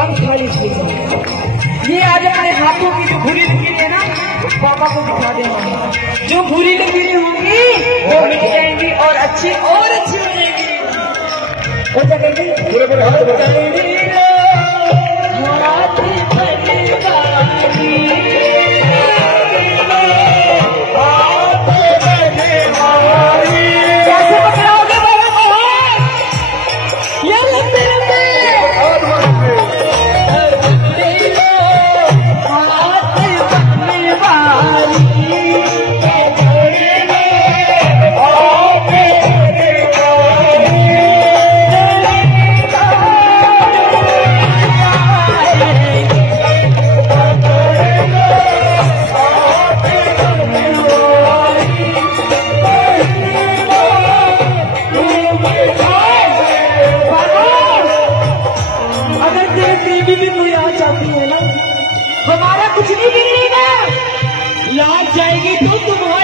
दुकान खाली थी। ये आज अपने हाथों की जो घुरी लगी है ना, पापा को दिखा देना। जो घुरी लगी होंगी वो मिल जाएंगी और अच्छी हो जाएगी। ऐसा कहेंगे पूरे पूरे हाथ हमारा कुछ नहीं बिगड़ेगा। लाज जाएगी तो तुम्हारा